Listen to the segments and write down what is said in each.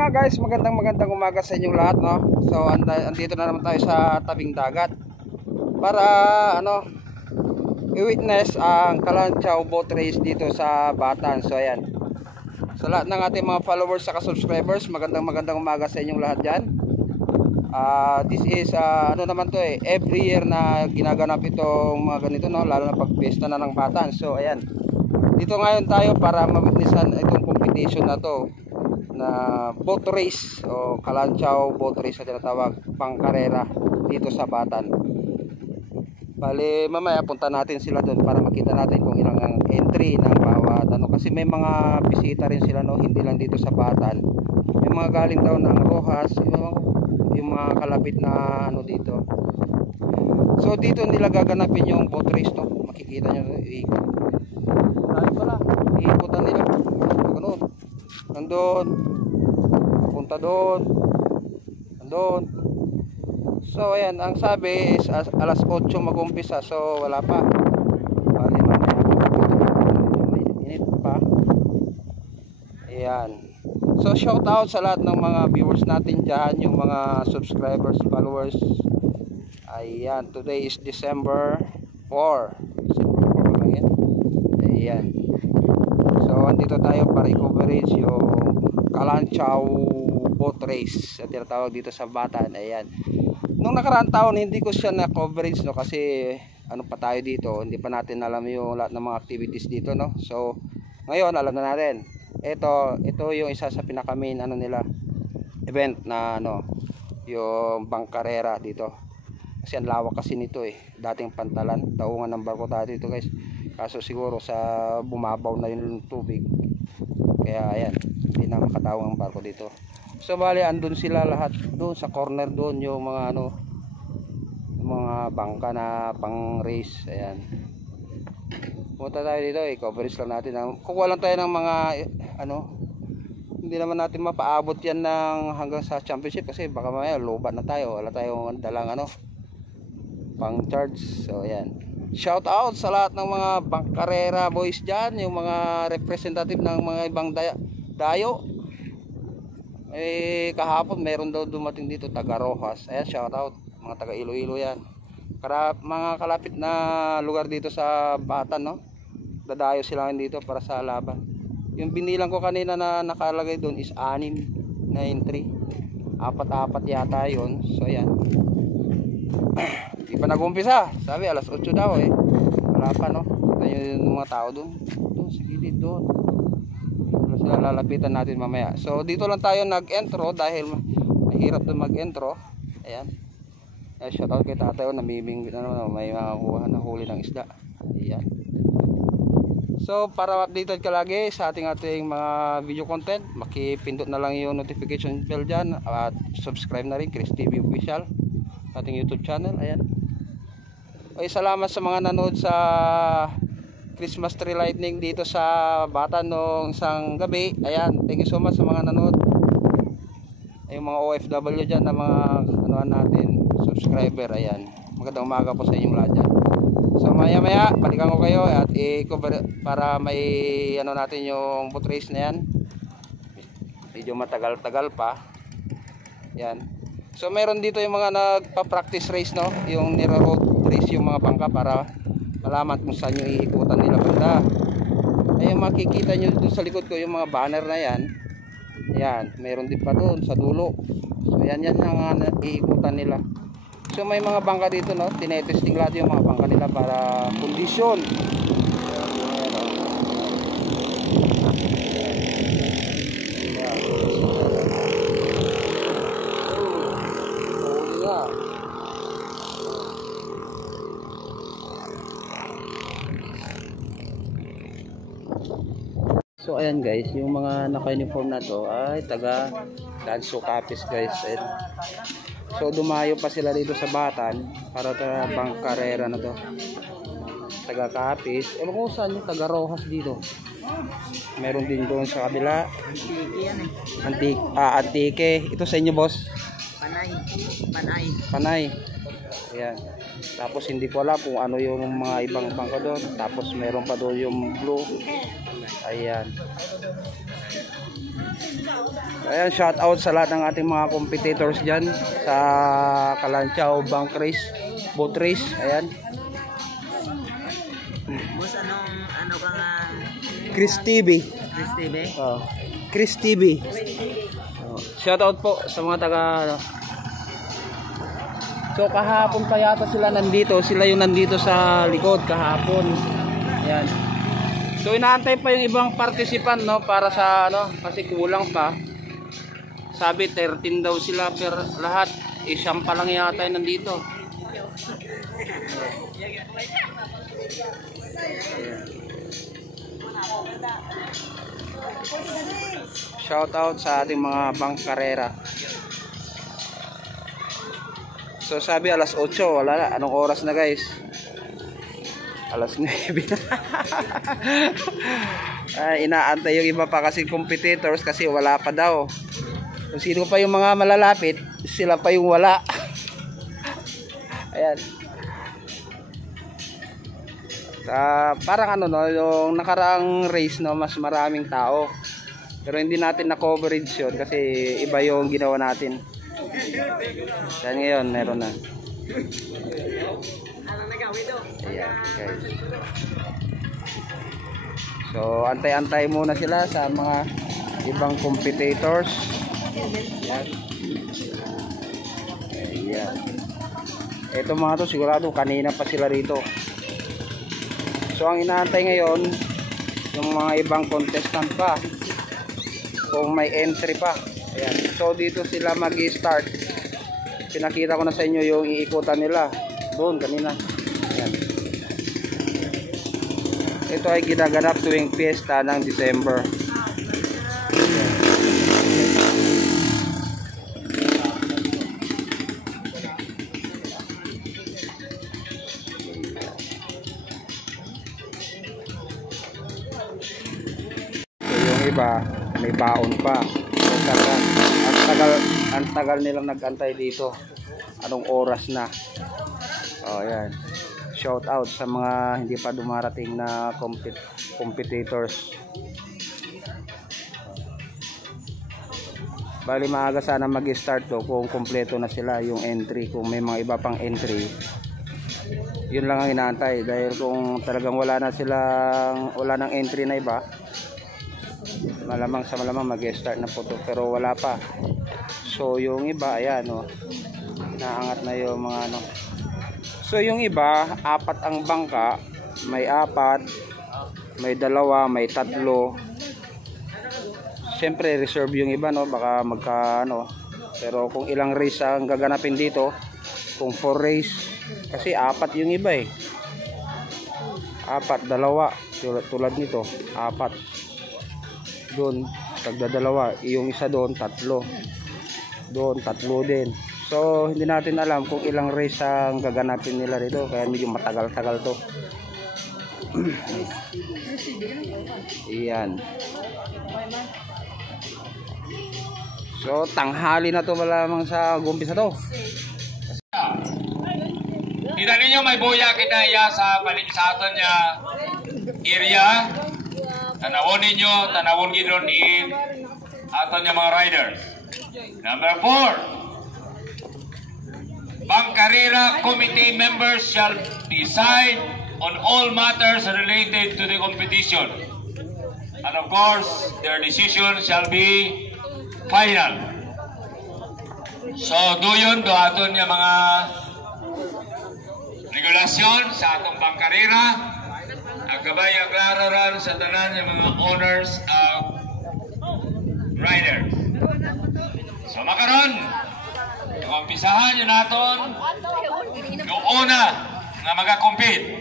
nga guys, magandang umaga sa inyong lahat, no? So andito na naman tayo sa tabing dagat para i-witness ang Kalanchaw boat race dito sa Batan. So ayan. Sa lahat ng ating mga followers at subscribers, magandang umaga sa inyong lahat diyan. This is every year na ginaganap itong mga ganito, no? Lalo na pag piyesta na ng Batan. So ayan. Dito ngayon tayo para ma-witnessan itong competition na to, na boat race o Kalanchaw boat race na tinatawag, pang karera dito sa Batan. Bali mamaya punta natin sila doon para makita natin kung ilang ang entry ng bawat kasi may mga bisita rin sila, no? Hindi lang dito sa Batan, may mga galing daw ng Rojas, yung mga kalapit na dito. So dito nila gaganapin yung boat race, no? Makikita nyo iikot. Dahil pala iikutan nila ganoon, nandun, punta doon, nandun. So ayan, ang sabi is alas 8 mag-umpisa. So wala pa, bali mamaya may init pa. Ayan. So shout out sa lahat ng mga viewers natin dyan, yung mga subscribers, followers. Ayan, today is December 4. Ayan. So andito tayo para i-coverage yung Kalanchaw boat race at tinatawag dito sa Batan. Ayan. Nung nakaraang taon hindi ko siya na-coverage, no, kasi pa tayo dito, hindi pa natin alam yung lahat ng mga activities dito, no. So ngayon alam na natin. Ito yung isa sa pinaka main nila event na yung bangkarera dito. Kasi ang lawak kasi nito dating pantalan, taungan ng barko tayo dito, guys. Kaso siguro sa bumabaw na yung tubig, kaya ayan, hindi na makatawang ang barko dito. So bali andun sila lahat doon sa corner doon, yung mga mga bangka na pang race. Ayan, punta tayo dito, coverage lang natin. Kukuha lang tayo ng mga hindi naman natin mapaabot yan ng hanggang sa championship, kasi baka mamaya lobat na tayo, wala tayong dalang pang charge. So ayan, shout out sa lahat ng mga bangkarera boys dyan, yung mga representative ng mga ibang dayo. Kahapon meron daw dumating dito taga Rojas. Ayan, shout out, mga taga Iloilo yan. Mga kalapit na lugar dito sa Batan, no? Dadayo sila dito para sa laban. Yung binilang ko kanina na nakalagay doon is 6 na entry, 4 yata yun. So ayan, di pa nag-umpisa, sabi alas 8 daw wala pa, no? Yung mga tao doon sa gilid doon, sila lalapitan natin mamaya. So dito lang tayo nag-intro dahil mahirap doon mag-intro. Ayan, shout out kay tatay, namiming may mga kuha na huli ng isda. Ayan. So para updated ka lagi sa ating mga video content, makipindot na lang yung notification bell dyan at subscribe na rin Chris TV Official, ating YouTube channel. Ayan. Salamat sa mga nanood sa Christmas tree lightning dito sa Batan noong isang gabi. Ayan, thank you so much sa mga nanood. Yung mga OFW dyan na mga natin subscriber. Ayan, magandang umaga po sa inyong lahat dyan. So maya balikan ko kayo at i-cover para may natin yung boat race na yan. Medyo matagal-tagal pa. Yan. So meron dito yung mga nagpa-practice race, no? Yung niro-road race yung mga bangka para malaman kung saan yung iikutan nila banda. Ayun, makikita nyo doon sa likod ko yung mga banner na yan. Yan, meron din pa doon sa dulo. So yan ang iikutan nila. So may mga bangka dito, no? Tinetesting lahat yung mga bangka nila para kondisyon. So ayan guys, yung mga naka-uniform na to ay taga Ganso Capiz, guys. So dumayo pa sila dito sa Batan para sa bangkarera na to. Taga Capiz. Ewan ko saan yung taga Rojas dito. Meron din doon sa kabila. Antique. Ito sa inyo, boss. Panay. Ayan. Tapos hindi ko alam kung ano yung mga ibang bangko doon. Tapos meron pa doon yung blue. Ayan. Ayan, shout out sa lahat ng ating mga competitors dyan sa Kalanchaw Bank Race, Boat Race. Ayan. Boss, ano ka nga? Chris TV. Chris TV? Oh, Chris TV. Oh, shout out po sa mga taga. So kahapon pa yata sila nandito. Sila yung nandito sa likod kahapon. Ayan. So inaantay pa yung ibang participant, no, para sa ano, kasi kulang pa. Sabi 13 daw sila per lahat. Isang pa lang yata yung nandito. Shout out sa ating mga bangkarera. So sabi alas 8, wala na. Anong oras na, guys? Alas 9. Inaantay yung iba pa kasi competitors kasi wala pa daw. Kung sino pa yung mga malalapit, sila pa yung wala. Ayan. Parang ano, no, yung nakaraang race, no, mas maraming tao. Pero hindi natin na coverage yun kasi iba yung ginawa natin. Yan ngayon, meron na. Ayan, guys. So, antay-antay muna sila sa mga ibang competitors. Ayan. Ayan. Ito mga to, sigurado kanina pa sila rito. So, ang inaantay ngayon, yung mga ibang contestant pa. Kung may entry pa. Ayan. So, dito sila mag-start. Pinakita ko na sa inyo yung iikutan nila. Doon, kanina. Ayan. Ito ay ginaganap tuwing piyesta ng December. So, yung iba may baon pa. Ang tagal nilang nag-antay dito. Anong oras na? Oh, ayan. Shout out sa mga hindi pa dumarating na competitors. Bali maaga sana mag-start to kung kompleto na sila yung entry. Kung may mga iba pang entry, yun lang ang inaantay. Dahil kung talagang wala nang entry na iba, malamang mag-start na po to. Pero wala pa. So yung iba, ayan, oh, naangat na yung mga ano. So yung iba, 4 ang bangka, may 4, may 2, may 3. Siyempre reserve yung iba, no, baka magkaano. Pero kung ilang race ang gaganapin dito, kung 4 race, kasi 4 yung iba eh. 4, 2, tulad nito, 4. Doon, tagda-2, yung isa doon, 3. Doon, 3 din. So, hindi natin alam kung ilang race ang gaganapin nila dito. Kaya medyo matagal-tagal to. Iyan. So, tanghali na to malamang sa gumpisa to. Kita ninyo may buya kinaya sa aton niya area. Tanawon ninyo, tanawon gidron in aton niya mga riders. Number 4. Bangkarera committee members shall decide on all matters related to the competition. And of course, their decision shall be final. So, doon aton yung mga regulasyon sa atong bangkarera. Agabay ang klaro ran sa tanan yung mga owners of riders. So, makaron, umpisahan nyo naton yung una nga mag-compete.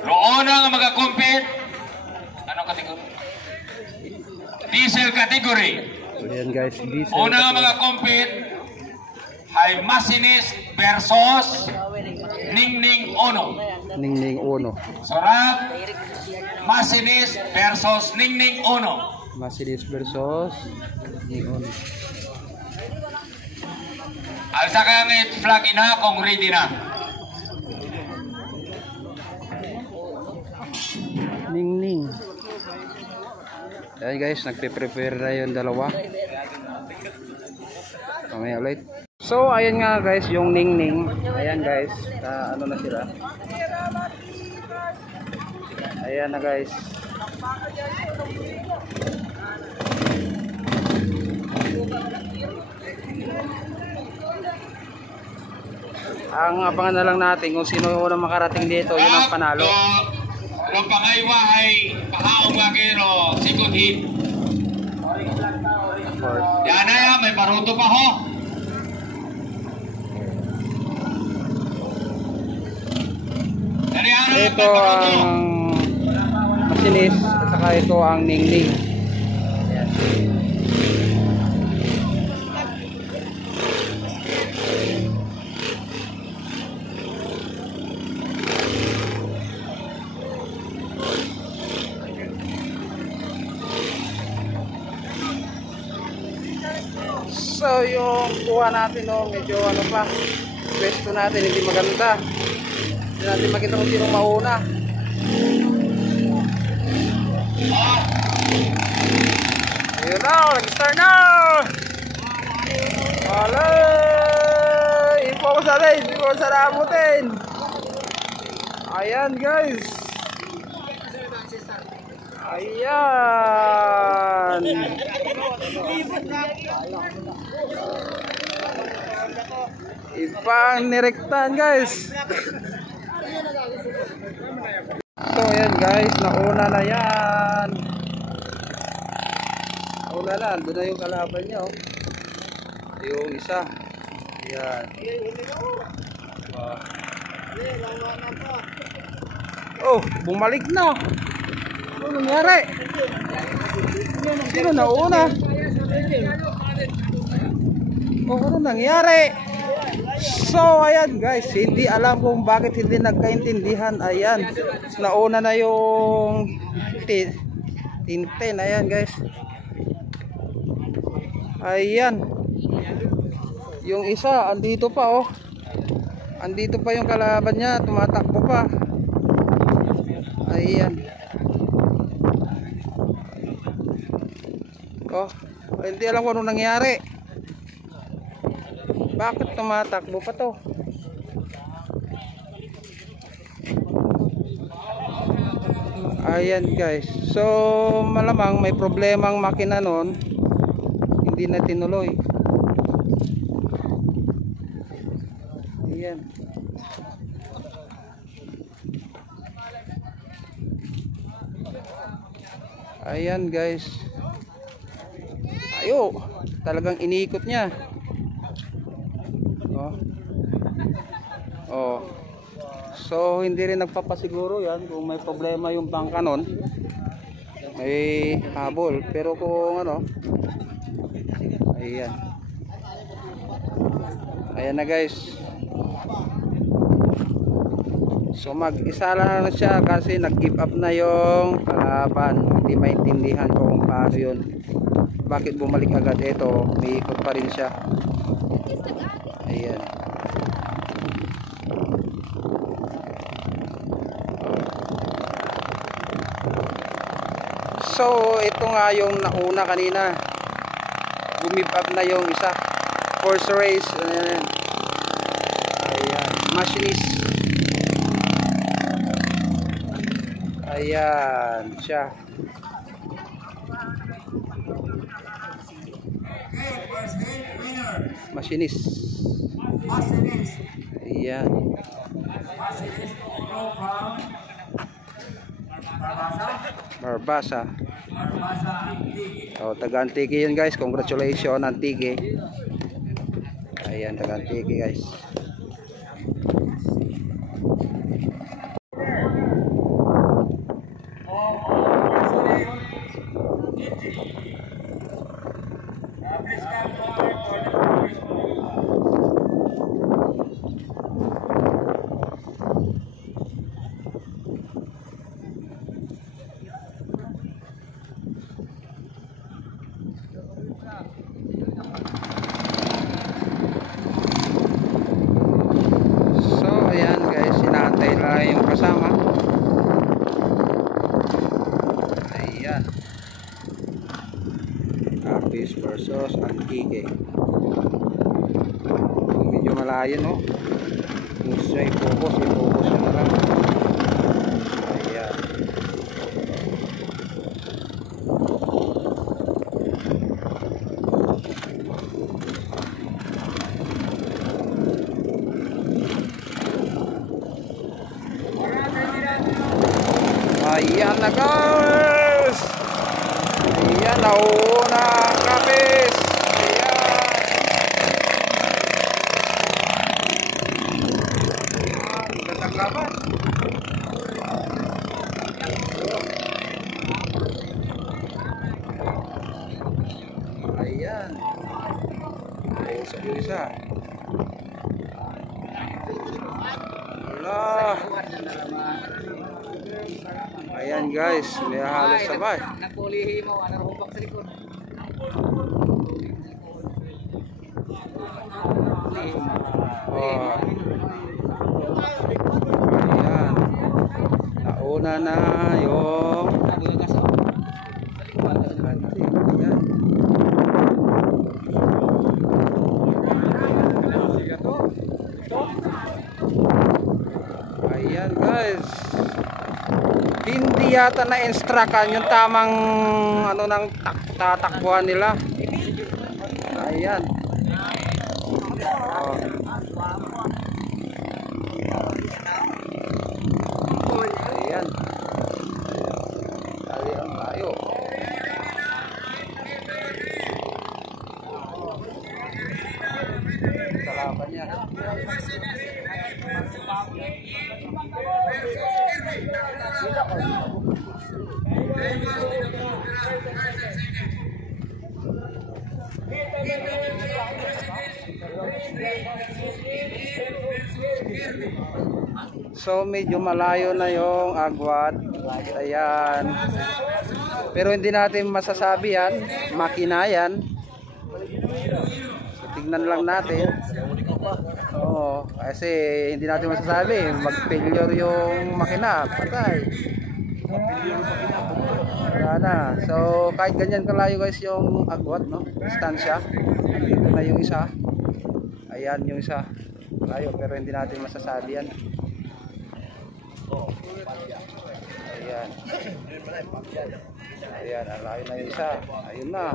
Yung una nga mag-compete, anong kategory? Diesel category. Ayan guys, diesel. Una nga mag-compete ay machinist versus Ningning Ono. Ningning Ono. Surat Masinis versus Ningning Ono. Mercedes versus Ningning Ono. Alsa kaya ng flag ina kung ready na. Ningning. Ayan guys, nagpe-prepare na yung dalawa. Mamaya ulit. So ayan nga guys, yung Ningning. Ayan guys, ano na sila. Ayan na guys. Ang abangan na lang natin kung sino yung unang makarating dito, yun ang panalo. Ang pangaywa ay pahaong makero, second hit. Yan na yan, may paruto pa ho. Ito ang Masinis at saka ito ang Ningning. Ayan. So yung kuha natin medyo ano pa, pwesto natin hindi maganda. Hindi natin makita kung sino mauna. Ayun na, nag-start na! Alay! I-focus natin, i-focus na abutin. Ayan guys. Ayan. Ipang nirektan guys. So ayan guys, nauna na yan. Nauna na, doon na yung kalaban niya yung isa. Ayan. Oh, bumalik na. Ano nangyari? Sino nauna? Oh, ano nangyari? So ayan guys, hindi alam kung bakit hindi nagkaintindihan. Ayan, nauna na yung Tintin. Ayan guys. Ayan. Yung isa andito pa andito pa yung kalaban niya, tumatakbo pa. Ayan. Hindi alam kung anong nangyari. Bakit tumatakbo pa to? Ayan guys. So malamang may problema ang makina nun. Hindi na tinuloy. Ayan. Ayan guys. Ayo, talagang iniikot niya. So hindi rin nagpapasiguro yan kung may problema yung bangka nun. May habol. Pero kung ano, ayan. Ayan na guys. So mag-isa lang na siya kasi nag-give up na yung kalaban. Hindi maintindihan ko kung paano yun. Bakit bumalik agad ito? May ikot pa rin siya. Ayan. So ito nga yung nauna kanina. Bumip up na yung isa. First race. Ayan. Ayan. Machinist. Ayan siya. Machinist. Ayan. Barbasa. Oh, taga Antique yun guys. Congratulations Antique. Ayan, taga Antique guys. Luis versus Antique. Medyo malayo, no? Kung siya i-focus siya na lang. Ayan. Ayan na guys. Ayan, nauna ang kapis. Ayan. Gandang laban. Ayan. Usap yung isa. Wala. Ayan guys, may halos sabay. Napulihi mo, ano rupang sa likod. Oh. Ayan. Nauna na yung ayan. Ayan guys. Hindi yata na-instructan yung tamang ano ng tatakbuhan nila. Ayan. Oh. Ayan. Dali ang tayo. Salapan niya. So medyo malayo na yung agwat. Ayan. Pero hindi natin masasabi yan, makina yan. So, tignan lang natin. Oo, kasi hindi natin masasabi, mag-failure yung makina, patay. Wala na. So kahit ganyan kalayo guys yung agwat, no? Distansya. Dito na yung isa. Ayan yung isa. Layo pero hindi natin masasabi yan. Ayan. Ayan, layo na yung isa. Ayun na.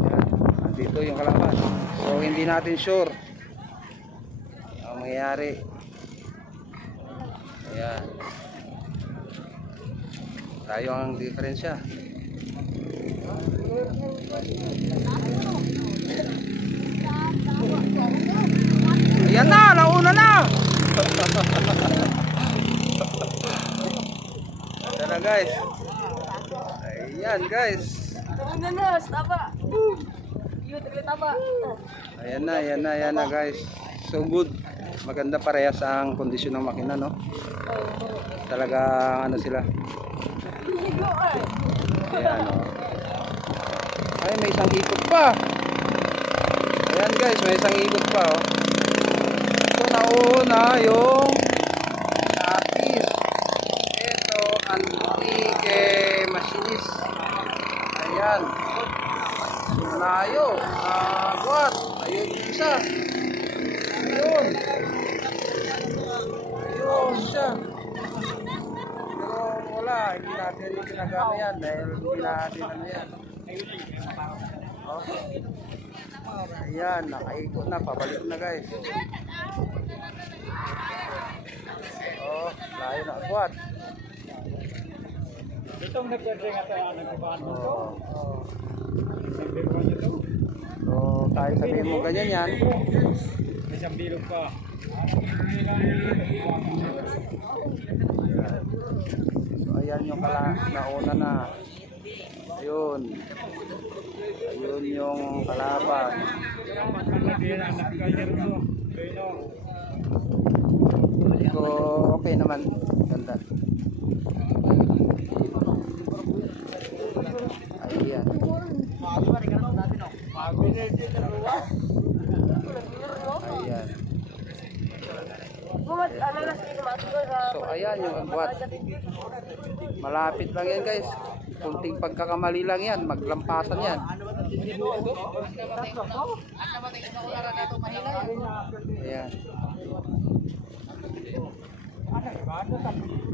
Ayan. Dito yung kalaban. So hindi natin sure ang mangyayari. Ayan. Tayo ang diferensya. Ayan na, nauna na. Ayan na guys. Ayan guys. Ayan na guys. So good. Maganda parehas ang kondisyon ng makina, no? Talagang ano sila. Ayan, oh. Ay, may isang ikot pa. Ayan guys, may isang ikot pa, oh. Ito nauna yung Nakis. Ito Antique Machinis. Ayan. Layo. Agwat. Ayun isa. Ayun. Ayun siya. Pero wala, hindi natin yung ginagana yan dahil hindi natin ano yan. Oh. Ayan, nakaikot na, pabalik na guys. Oh, layo na agwat. Itong nagdadring at nagkabaan mo to. So, tayo sabihin mo ganyan yan. May isang bilog pa. So, ayan yung nauna na. Ayun. Ayun yung kalaban. So, okay naman. Ganda. Ayan. Ayan. So ayan yung agwat. Malapit lang yan guys. Kunting pagkakamali lang yan, maglampasan yan. Ayan.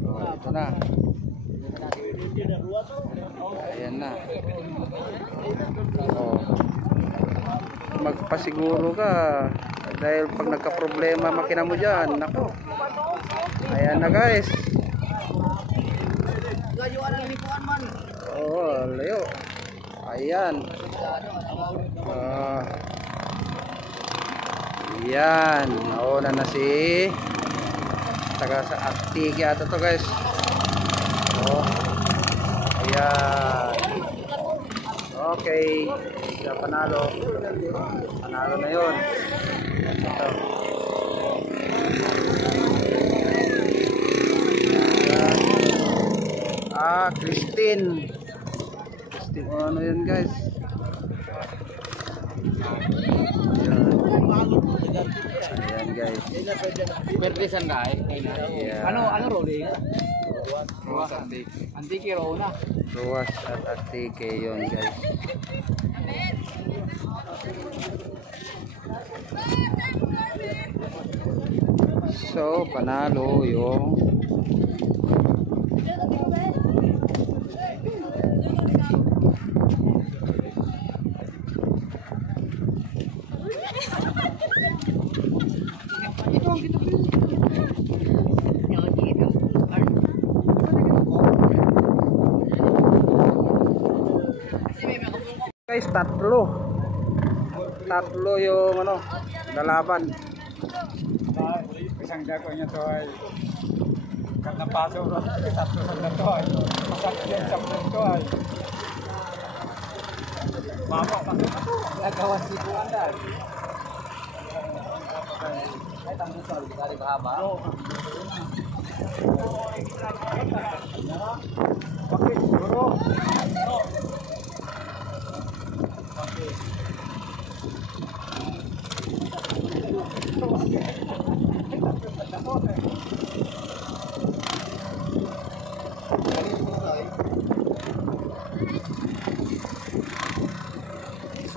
Oh, ito na. Ayan na. Oh. Magpasiguro ka dahil pag nagka-problema makina mo dyan, nako. Ayan na guys. Oh, layo. Ayan. Ayan. Nauna na si taga sa Artiki ata to guys. Oh. Ayan. Okay. Siya panalo. Panalo na yun. Ito. Christine. Christine, ano yun guys? Ayan guys. Berdesan na eh. Yeah. Ano rolling? Ruwas Artiki. Antiki raw na. Ruwas at Artiki yun guys. So, panalo yung guys, tatlo yung ano, lalaban. Isang dako niya to ay karena paso ro tatlo sa to ay masakyan sa to ay mama pasok na to Nagawa si Kuanda. Ay tambok sa dari bahaba. okay siguro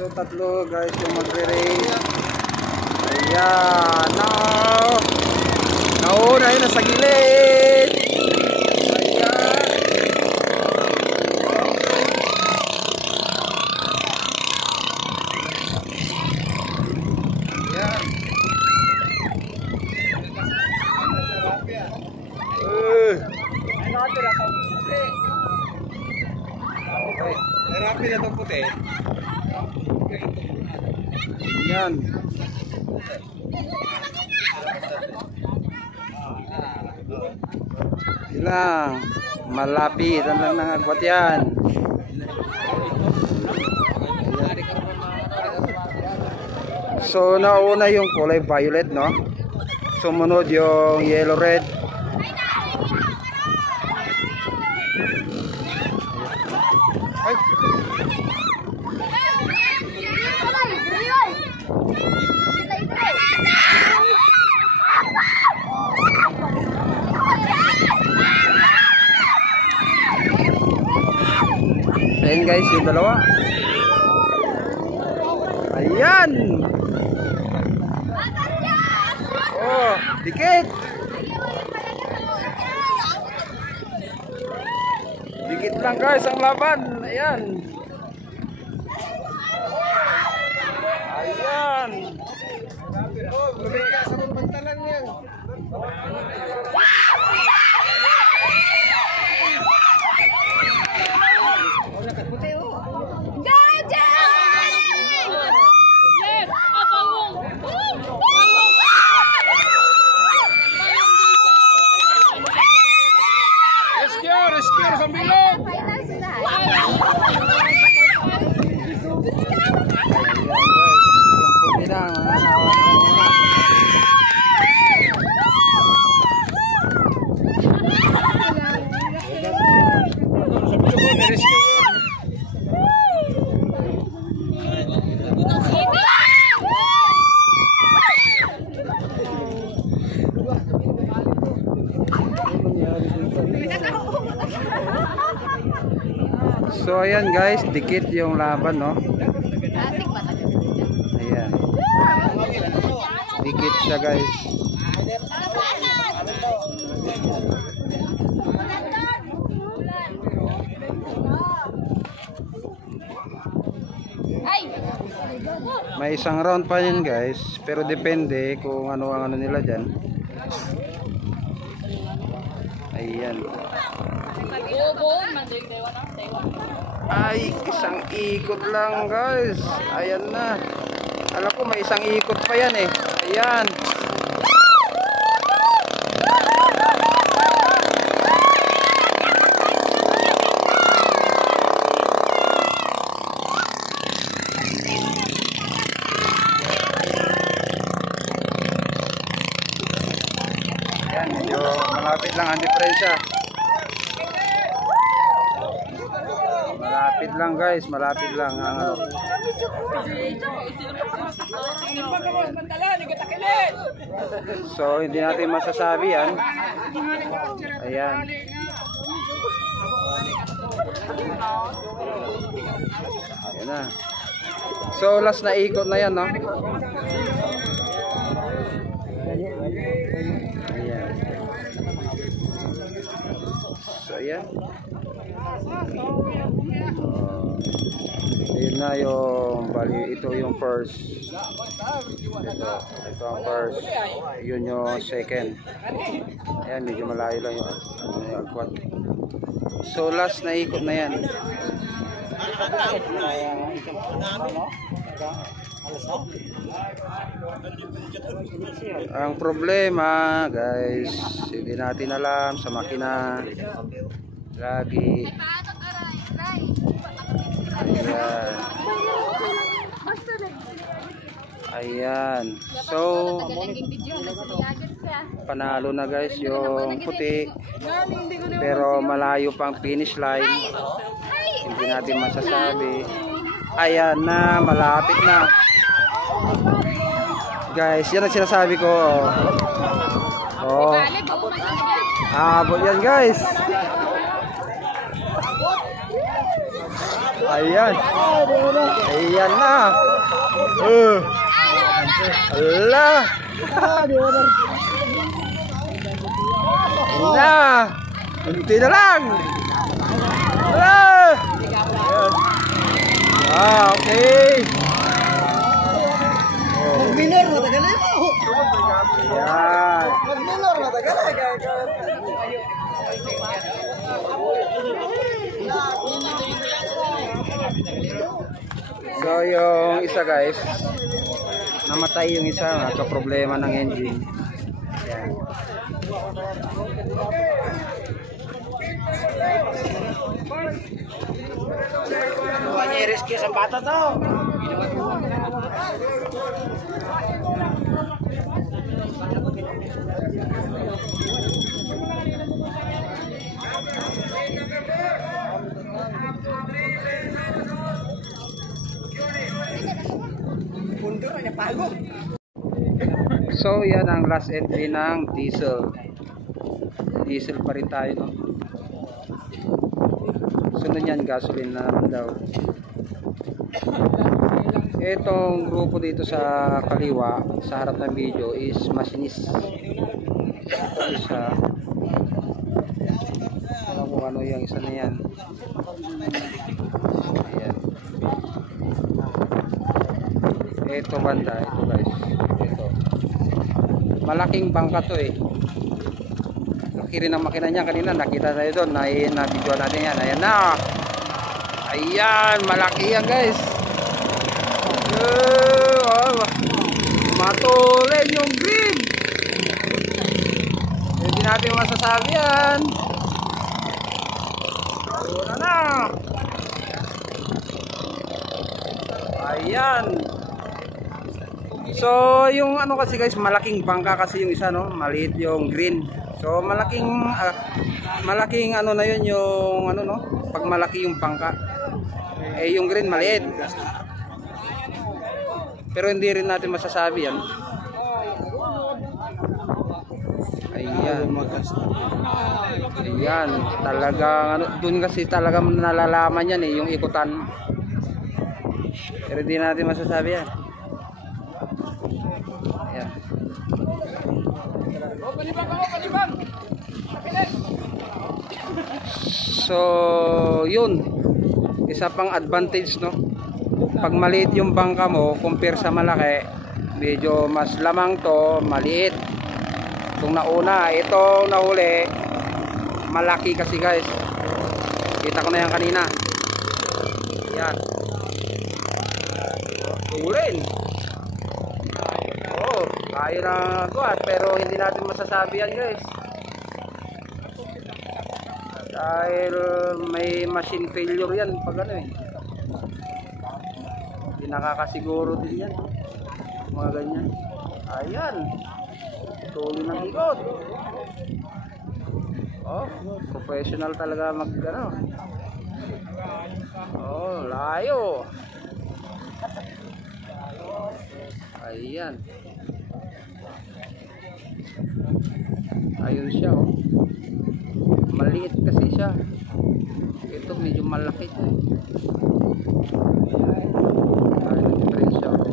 So tatlo guys yung magre-race. Ayan. Nauna yun nasa gilid. Ayan. Ayan. Okay. Rapi na to puti. Yan. Ilang malapit ang lang nangagwat yan. So nauna yung kulay violet, no? Sumunod yung yellow red. Ay. Ayan guys, yung dalawa. Ayan. Oh, dikit. Dikit lang guys ang laban. Ayan. Ayan. Oh, bumika sa pagtalan yan. Rescue sa bilog. So ayan guys, dikit yung laban, no? Ayan. Dikit siya guys. May isang round pa yun guys, pero depende kung ano ang ano nila dyan. Ayan. Ay, isang ikot lang guys. Ayan na. Alam ko may isang ikot pa yan eh. Ayan. Ayan, medyo malapit lang ang diferensya. Malapit lang guys, malapit lang ang ano. So hindi natin masasabi yan. Ayan. Ayan na. So last na ikot na yan, no? Ayan. So ayan. Ayun na yung bali, ito yung first. Ito ang first. Yun yung second. Ayan, medyo malayo lang yung agwat. So last na ikot na yan. Ang problema guys, hindi natin alam sa makina lagi. Ayan. Ayan. So panalo na guys yung puti, pero malayo pang finish line. Hindi natin masasabi. Ayan na, malapit na guys. Yan ang sinasabi ko. Oh, abot yan guys. Ayan. Ayan na. Allah. Na. Kunti na lang. Okay. Minor matagal na ito. Ayan. Minor matagal na. So yung isa guys, namatay yung isa, nagka-problema ng engine. Ayan. Rescue sa bata to. So yan ang last entry ng diesel. Diesel pa rin tayo, no? Sunod yan, gasoline na naman daw. Itong grupo dito sa kaliwa, sa harap ng video, is machinist. Ito isa. Alam ko ano yung isa na yan. Ayan. Ito banda, ito guys. Ito. Malaking bangka to eh. Laki rin ang makina niya kanina. Nakita tayo doon. Na-video natin yan. Ayan na. Ayan. Malaki yan guys. Matuloy yung green. Hindi natin masasabi yan. Ayun na. Ayan. So yung ano kasi guys, malaking bangka kasi yung isa, no? Maliit yung green. So malaking ano na yun yung ano, no? Pag malaki yung bangka, eh yung green maliit. Pero hindi rin natin masasabi yan. Ayan. Ayan, talagang ano, dun kasi talaga nalalaman yan eh, yung ikutan. Pero di natin masasabi yan. Ayan. So, yun. Isa pang advantage, no? Pag maliit yung bangka mo, compare sa malaki, medyo mas lamang to, maliit. Itong nauna, itong nahuli, malaki kasi guys. Kita ko na yan kanina. Yan. Tulin. Oo, kaya na guat, pero hindi natin masasabi yan guys. Dahil may machine failure yan pag ano eh. Hindi nakakasiguro din yan. Mga ganyan. Ayan. Tuloy ng ikot. Oh, professional talaga mag ano. Oh, layo. Ayan. Ayun siya oh. Maliit kasi siya. Ito medyo malaki ito eh. Ayun, diferensya oh.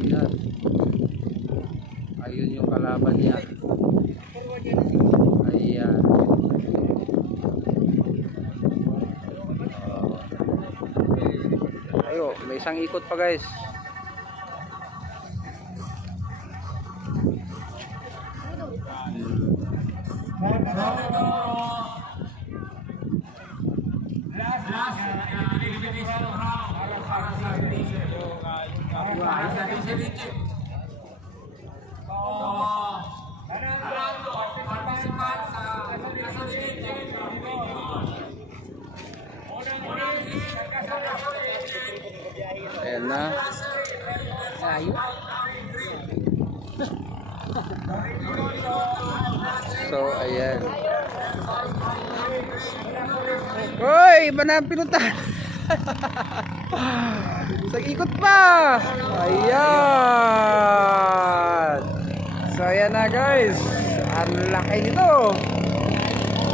Ayan. Ayun yung kalaban niya. Ayan. Ayo, may isang ikot pa guys. Ayan na. So, ayan. Hoy, iba na ang pinutan. Isang ikot pa. Ayan. So, ayan na guys. Ang laki nito.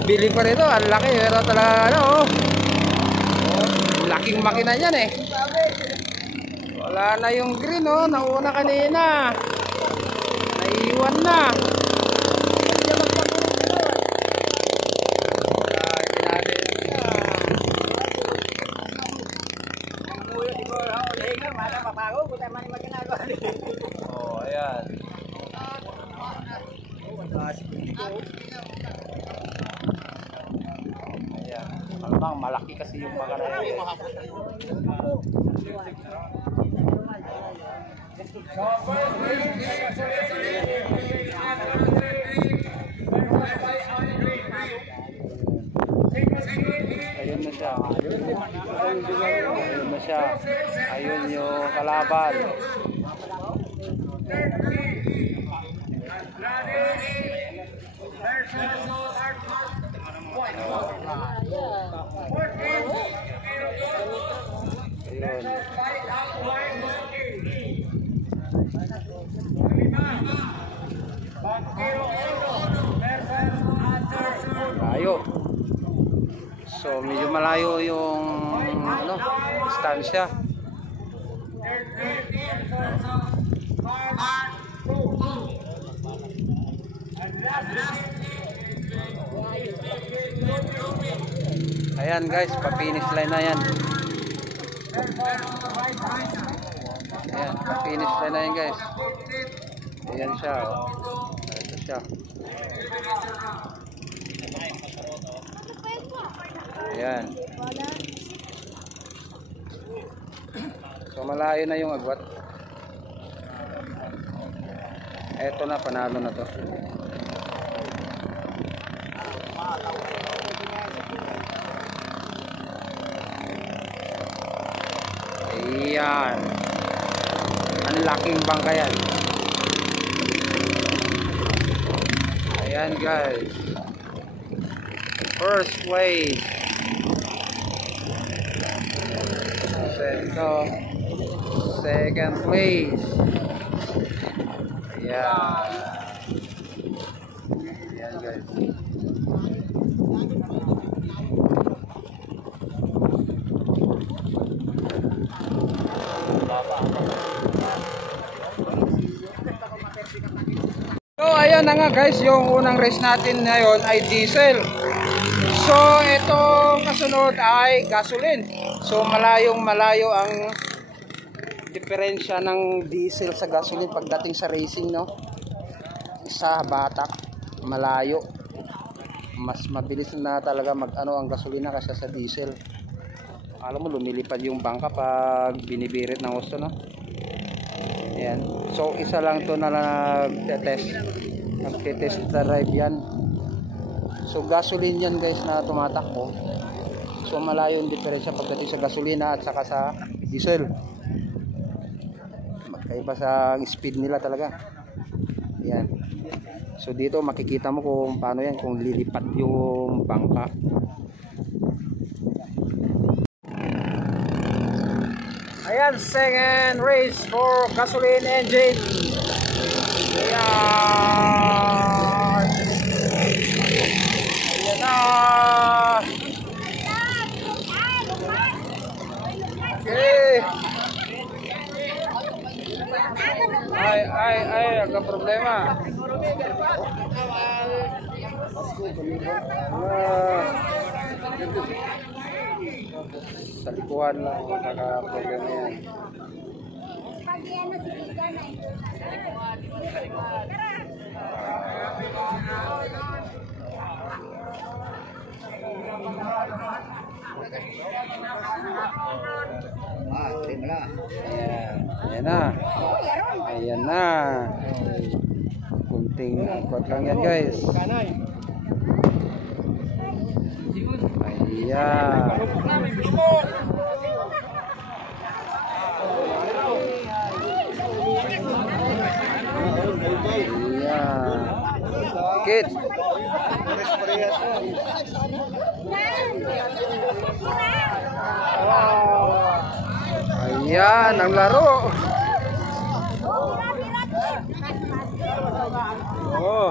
Biling ko nito. Ang laki. Pero talaga ano. Laking makina yan eh. Wala na yung green oh. Nauna kanina. Naiiwan na. Oh, ayan. Ayan. Malamang malaki kasi yung mga na yan. Ayun na siya. Ayun na siya. Ayun yung kalaban. Layo. So medyo malayo yung ano, distansya. Ayan guys, pa-finish line na yan. Ayan, pa-finish line na yan guys. Ayan siya oh. Ito siya. Ayan. So malayo na yung agwat. Eto na, panalo na to. Ayan. Ang laking bangka yan. Ayan guys. First place. Second place. Ayan. Ayan guys. So ayan na nga guys, yung unang race natin ngayon ay diesel. So itong kasunod ay gasoline. So malayo ang diferensya ng diesel sa gasoline pagdating sa racing, no? Sa batak, malayo. Mas mabilis na talaga ang gasolina kaysa sa diesel. Alam mo, lumilipad yung bangka pag binibirit ng gusto, no? Ayan. So isa lang to na nag-test. Nag-test drive yan. So gasoline yan guys na tumatakbo. So malayo yung diferensya pagdating sa gasolina at saka sa diesel. Magkaiba sa speed nila talaga. Ayan. So dito makikita mo kung paano yan, kung lilipat yung bangka. Ayan, second race for gasoline engine. Ayan. Ayan na. Okay. Ay, agak problema. Sa likuhan lang naka-problema yan. Ayan na. Ayan na. Kunting angkot lang yan guys. Ayan. Ayan. Dikit. Ayan ang laro. Oh.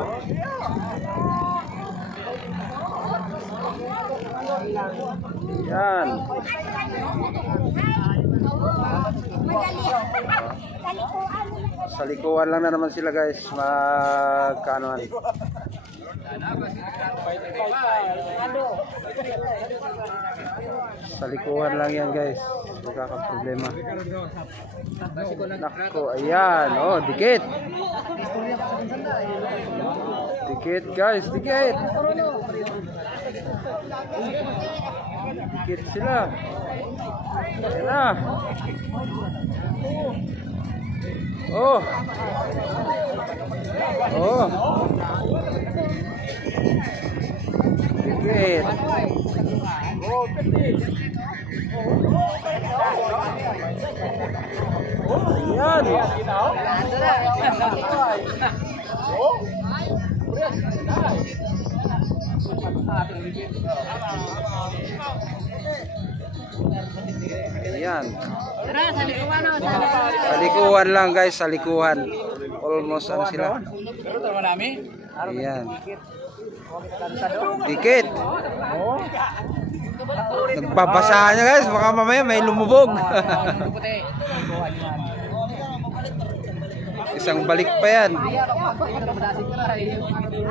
Ayan. Sa likuan lang na naman sila guys, magkanoan. Sa likuan lang yan guys, magkakaproblema. Nako, ayan, oh, dikit. Dikit guys, dikit. Dikit sila. Ayan na. Oh. Oh. Dikit. Ayan. Ayan. Sa likuhan lang guys, sa likuhan. Almost ano sila. Ayan. Dikit. Nagbabasahan niya guys, baka mamaya may lumubog. Isang balik pa yan.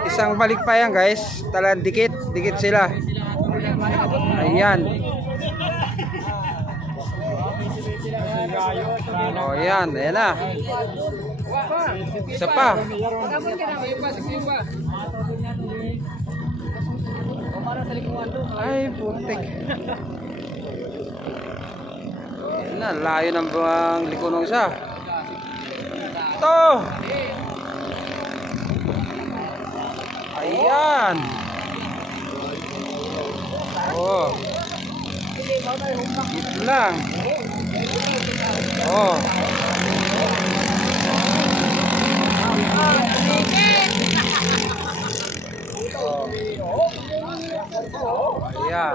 Isang balik pa yan guys. Talagang dikit, dikit sila. Ayan. Oh, ayan, ayan na. Isa pa. Ay, putik. Ayan na, layo ng likunong isa. Ito. Ayan. Oh. Ito lang. Oh. Ayan.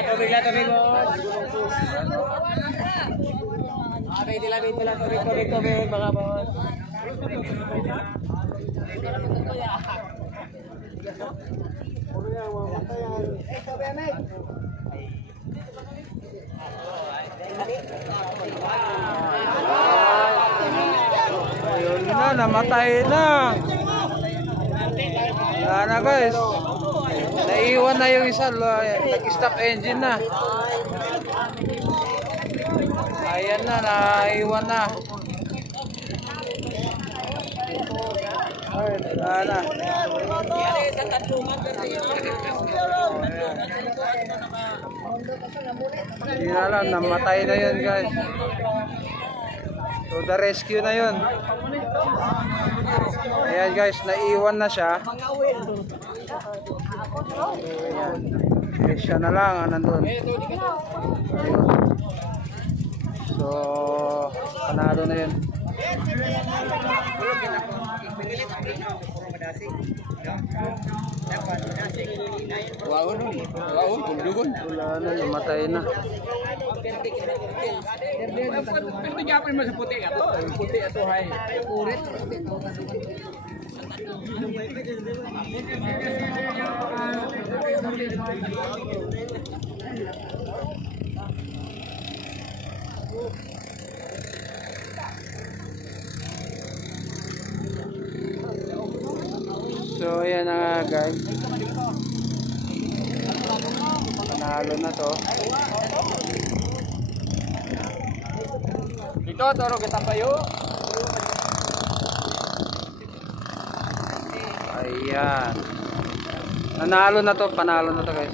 Tubig lang, tubig mo. Okay, dilabit mo lang, tubig, mga boss. Ayun na, namatay na. Wala na guys. Naiwan na yung isa, nag-stop engine na. Ayan na, naiwan na. Ay, wala na. Hindi na alam, namatay na yun guys. So the rescue na yun. Ayan guys, naiwan na siya. Ayan. Eh, siya na lang ang nandun. Ayun. So panalo na yun. Wala na, namatay na. So ayan na nga guys, panalo na to. Dito, toro kita payo. Ayan, nanalo na to, panalo na to guys.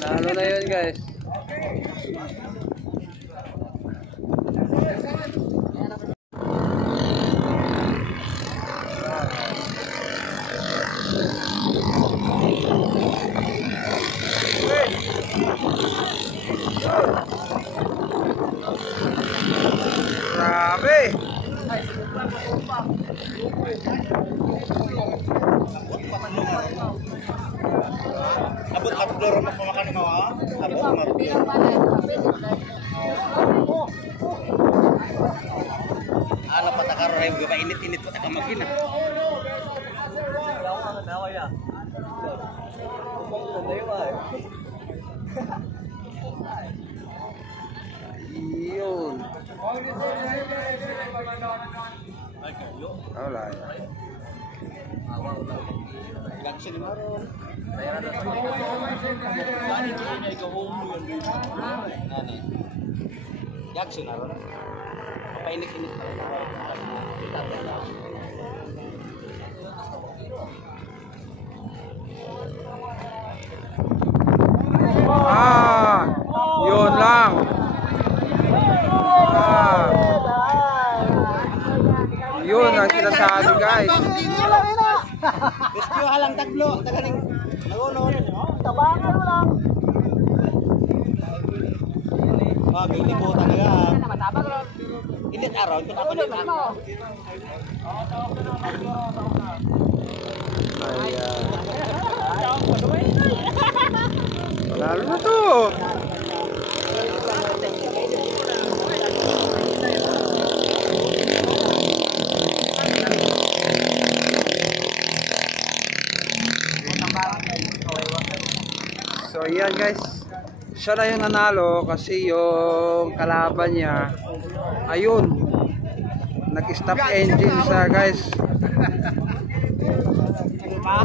Panalo na yun guys. Grabe. Abot matudoro mo pamakan mo ha? Abot matudoro. Ano pa takaro rin, ba init-init pa takamagin. Yun. Wala. Gaksyon mo ron. Gaksyon na ron. Painit-init pa rin. Yun lang. Yun ang sinasabi guys. Rescue halang taglo, tagaling. Nagunon. Tabangan mo lang. Gini po talaga. Init araw, ito ka palit. Ayan. Lalo na to. So yan guys, siya na yung nanalo kasi yung kalaban niya, ayun, nag-stop engine siya guys.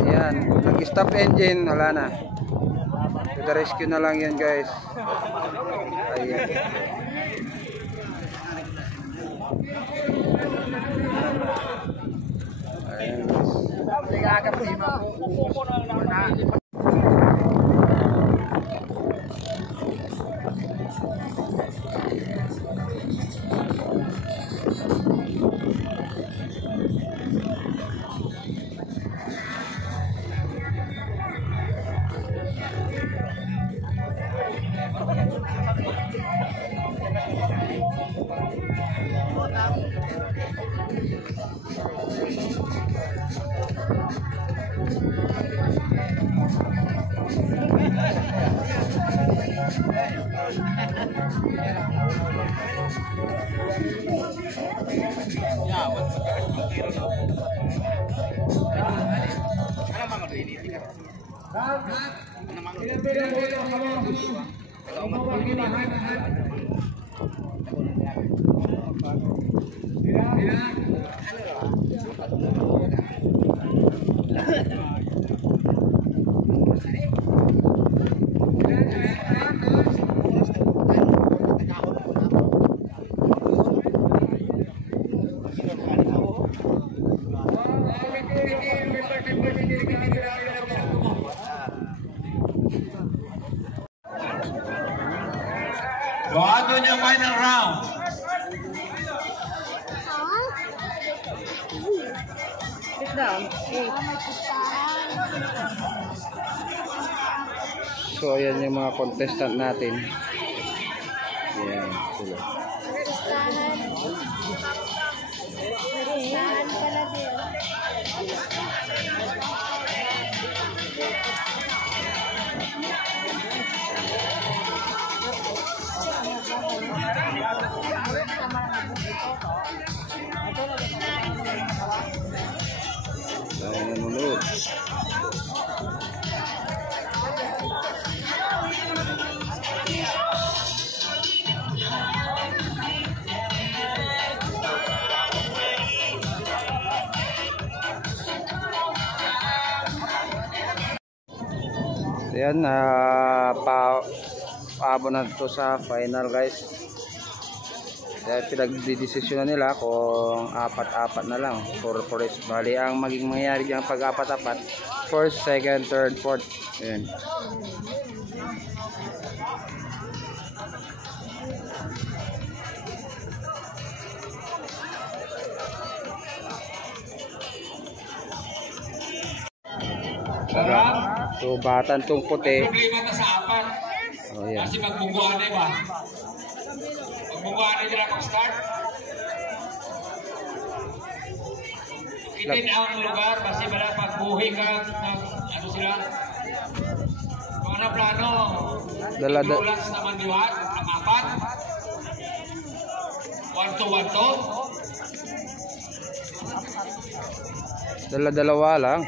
Ayan, nag-stop engine, wala na. To the rescue na lang yan guys. Ayan. Ayan. Go on your final round. So ayan yung mga contestant natin. Ayan sila. Listahan pala din. Ayan nanonood. Ayan, paabot na to sa final guys. Kaya pinagdidesisyon nila kung apat-apat na lang for race. Bali ang maging mangyayari dyan pag apat-apat, first, second, third, fourth. Ayan. So batan tong puti. Problema na sa apat. Oh, yan. Kasi magbungguan na ba? Magbungguan na nila pag-start. Itin ang lugar, kasi wala pagbuhi ka, ano sila? Kung ano plano, itulas naman diwat, ang apat. 1-2-1-2. Dala-dalawa lang.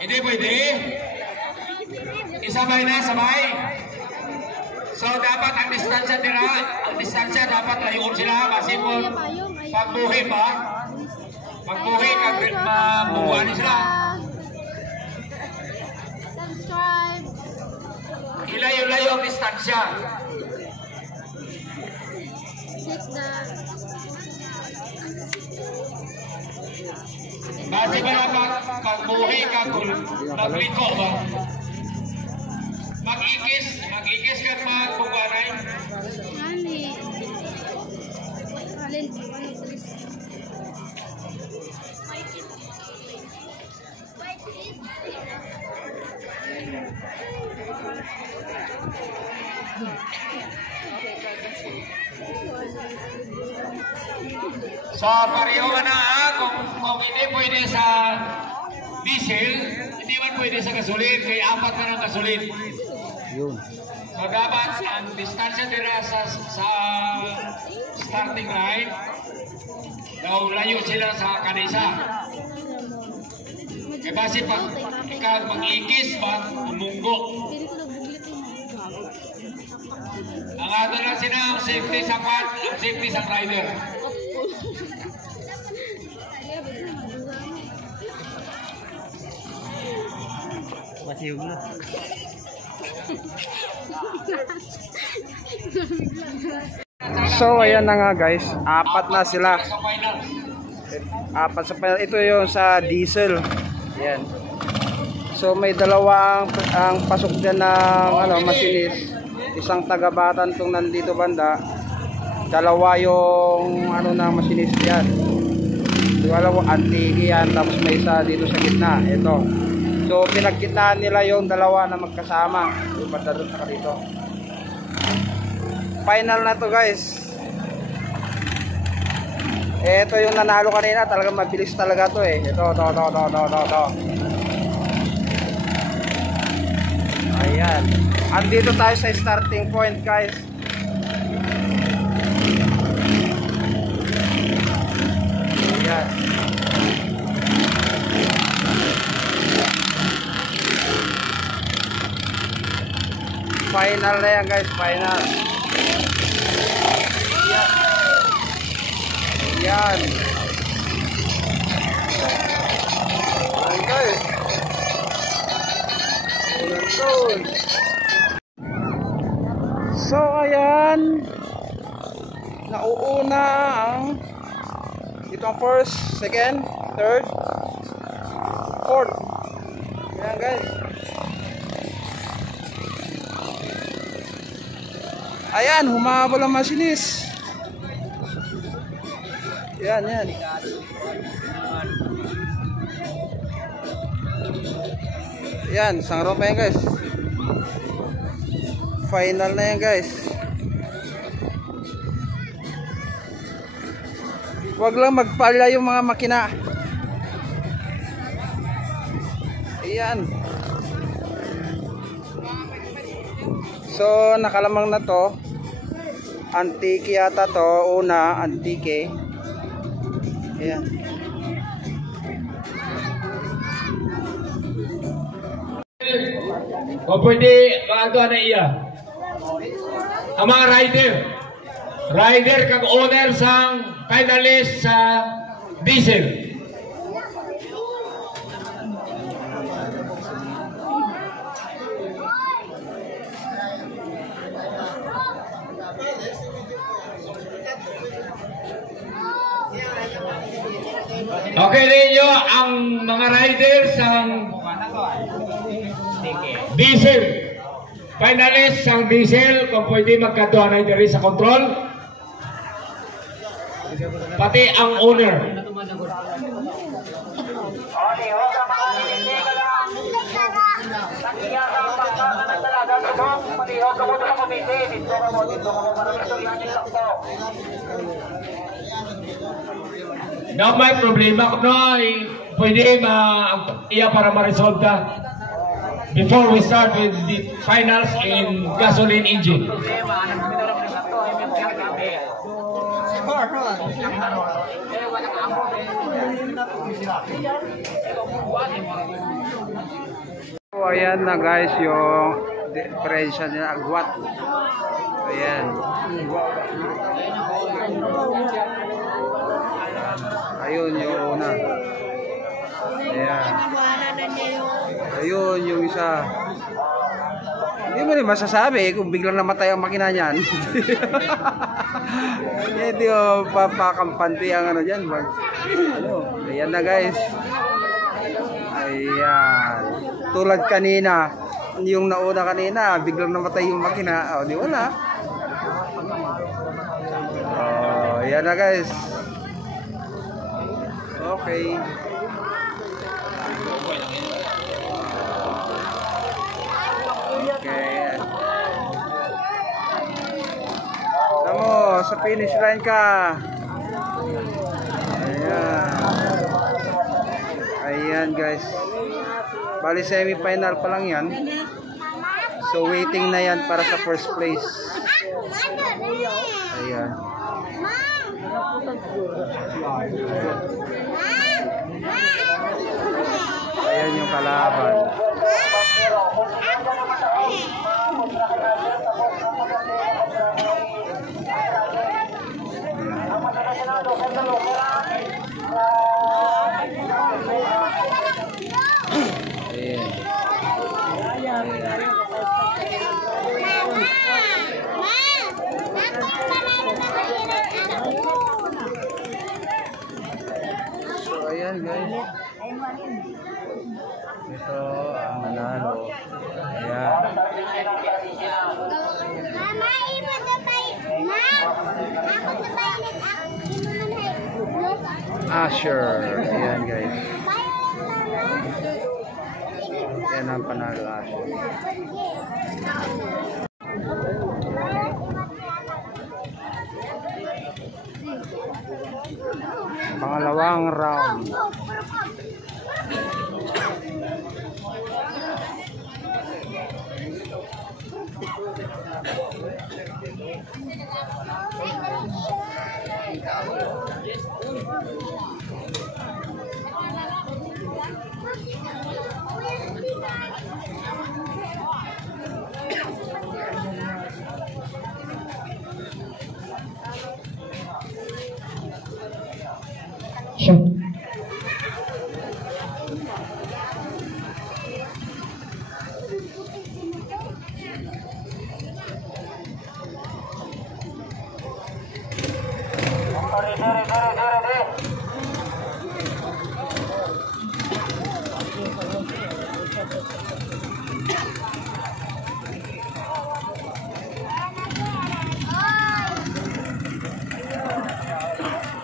Hindi pwede. Isabay na, sabay. So dapat ang distansya nila, dapat layuon sila kasi kung pagbuhi ba? Pagbuhi, mabubuhan sila. Subscribe. Ilayo-layo ang distansya. Click the Base ba na pagbuhi ka kung nagliko ba? Mag-ikis ka magbubanay. Nani. Alin. So pareho na kung hindi pwede sa diesel, hindi man pwede sa gasolin, kaya apat na ng gasolin. Yun. So dapat ang distansya nila sa starting line, daw layo sila sa kanisa. E base pag ikaw mag-ikis ba, umunggo. Ang ato lang sila ang safety sa quad, ang safety sa rider. Masihog na. So ayan na nga guys, apat na sila. Sa final. Apat sa final. Ito yung sa diesel. Yan. So may dalawa ang pasok dyan ng masinis. Isang taga-batan tong nandito banda. Dalawa yung na masinis yan. Hindi ko alam kung Antique yan. Tapos may isa dito sa gitna. Ito. So pinagkitnaan nila yung dalawa na magkasama. Yung banda doon saka dito. Final na to guys. Ito yung nanalo kanina. Talagang mabilis talaga to eh. Ito. Ayan. Andito tayo sa starting point guys. Ayan. Final na yan guys. Final. Ayan. Ayan guys. So ayan, nauuna ang itong first, second, third, fourth. Ayan guys. Ayan, humabol ang masinis. Ayan. Ayan, isang round pa yan guys. Final na yan guys. Huwag lang magpala yung mga makina. Ayan. So nakalamang na to. Antique yata to. Una, Antique. Ayan. O pwede maagawa na iya. Ang mga rider kag owner sang finalist sa diesel. Okay ninyo ang mga riders sang diesel. Finalist sang diesel kung pwede magkatuwa na diri sa control. Pati ang owner. No, may problema no, pwede iya para ma-resolve ka before we start with the finals in gasoline engine. So ayan na guys yung differential niya agwat. Ayan. Ayun yung una. Ayan. Ayun yung isa. Hindi mo rin masasabi kung biglang namatay ang makina niyan. Hindi o papakampanti ang ano dyan. Ayan na guys. Ayan. Tulad kanina. Yung nauna kanina, biglang namatay yung makina. O di wala. Ayan na guys. Okay. Okay. Tamo, sa finish line ka. Ayan. Ayan guys. Bali semi-final pa lang yan. So waiting na yan para sa first place. Ayan. Ayan yung kalaban. So ayan guys. Ito ang nanalo. Ayan. Mama, iba na tayo. Ma, ako na tayo. Asher. Ayan guys. Yan ang panalo Asher. Pangalawang round.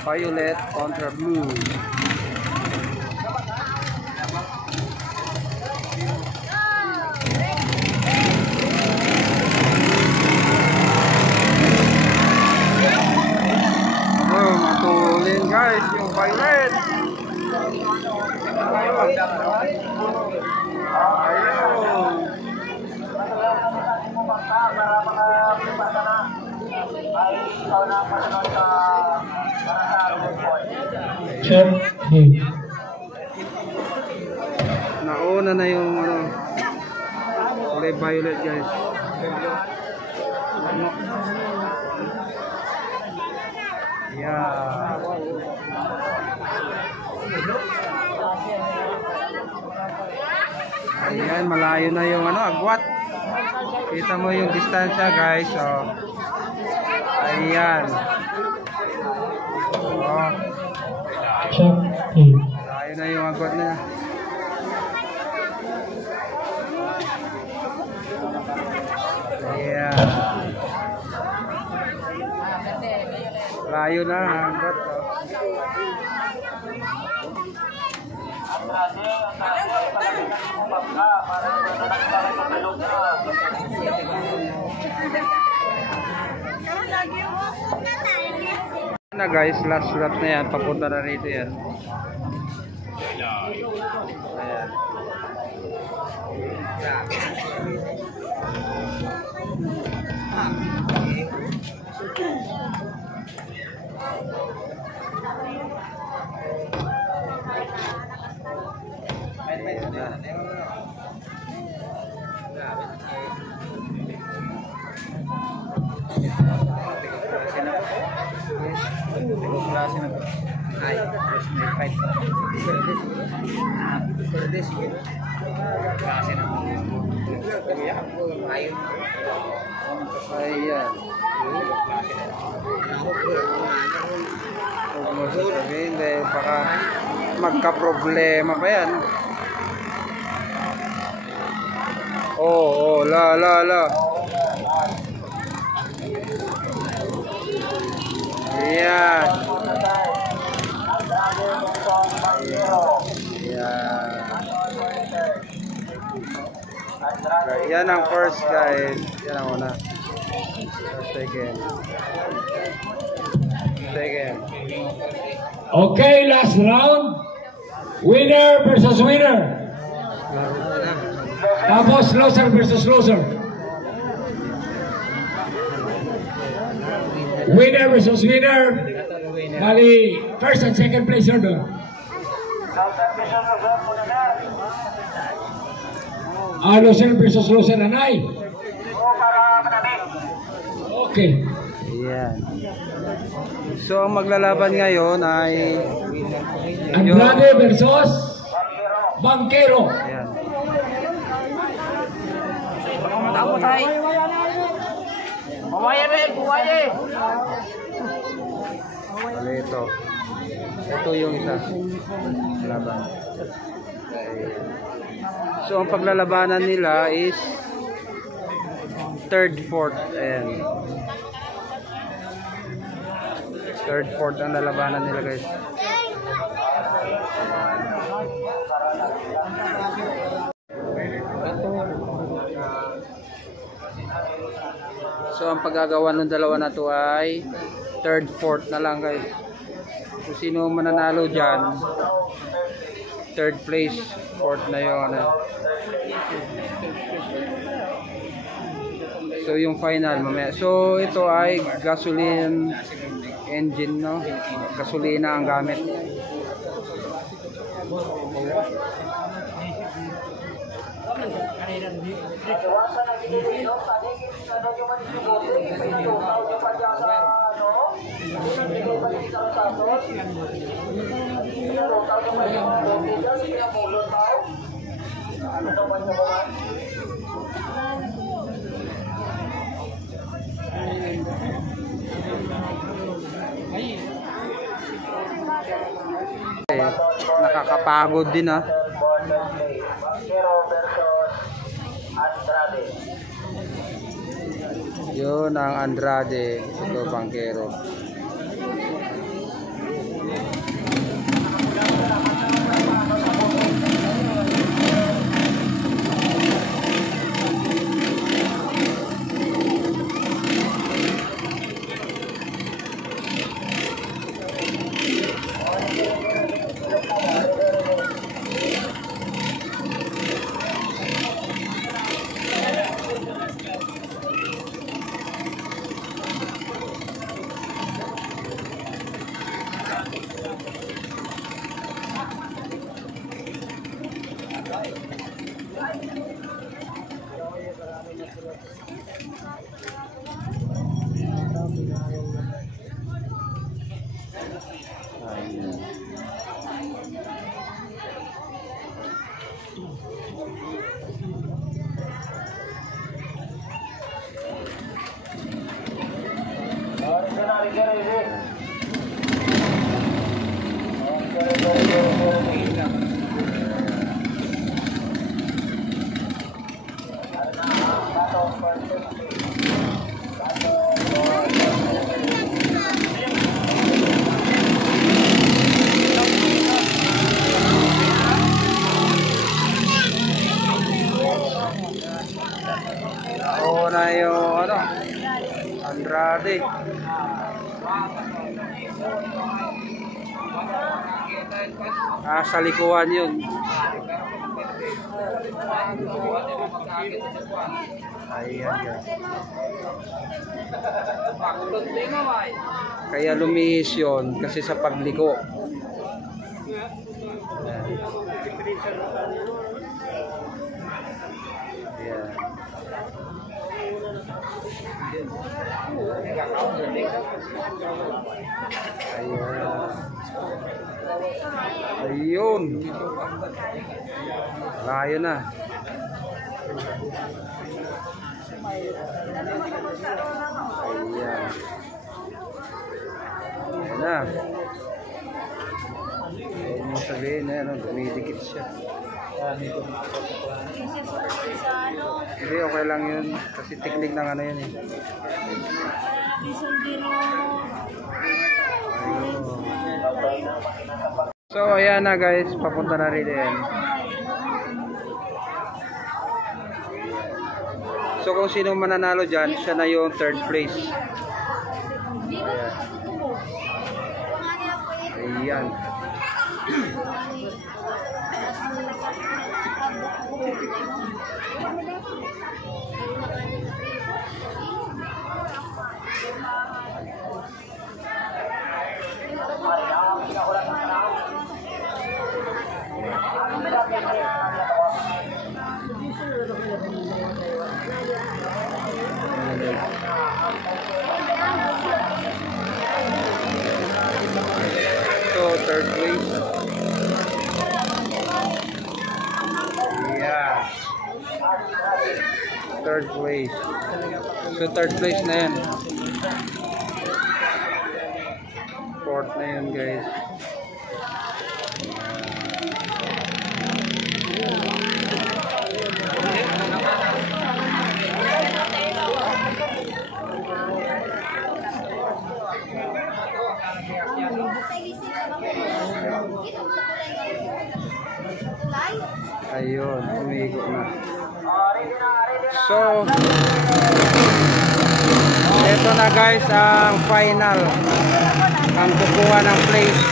Violet contra blue. Matulin guys yung violet. Check. Nauna na yung ano, kulay violet guys. Ano? Yeah. Ayan, malayo na yung ano, agwat. Kita mo yung distansya guys. So, ayan. Oh. Check. Malayo na yung agwat na. Ayan. Layo na ang agwat. Na guys, last lap na yan, papunta na rito yan. Ayan. Ayan. Huwag mo sasabihin dahil baka magka-problema pa yan. Oh, la. Ayan. Yan ang first guys. Yan ang una. Second. Okay, last round. Winner versus winner. Tapos loser versus loser. Winner versus winner. Bali, first and second place order. Loser versus loser, anay. Okay. Ayan. So, ang maglalaban ngayon ay Andrade versus Banquero. ayan. Bali ito. Ito yung isa. Laban. Ayan. So, ang paglalabanan nila is third, fourth. Ayan. Third, fourth ang lalabanan nila guys. So ang paggagawa ng dalawa na to ay third, fourth na lang guys. Kung sino mananalo dyan, third place, fourth na yung ano. So yung final mamaya. So ito ay gasoline engine, no? Gasolina ang gamit. Nakakapagod din ah. Yun ang Andrade, ito Bangkero. Oo na yung ano, Andrade. Sa likuan yun. Ayan yan. Kaya lumihis yun kasi sa pagliko. Ayan. Ayun. Layo na. Ayan. Ayan na. Huwag mo sabihin na dumidikit siya. Hindi, okay lang yun. Kasi teknik ng ano yun eh. So ayan na guys, papunta na rin din. So kung sino mananalo dyan, siya na yung third place. Ayan. Ayan. So third place. Yeah. Third place. So third place na yan. Fourth na yan guys. Ayun, umigo na. So, ito na guys ang final. Ang kukuha ng place.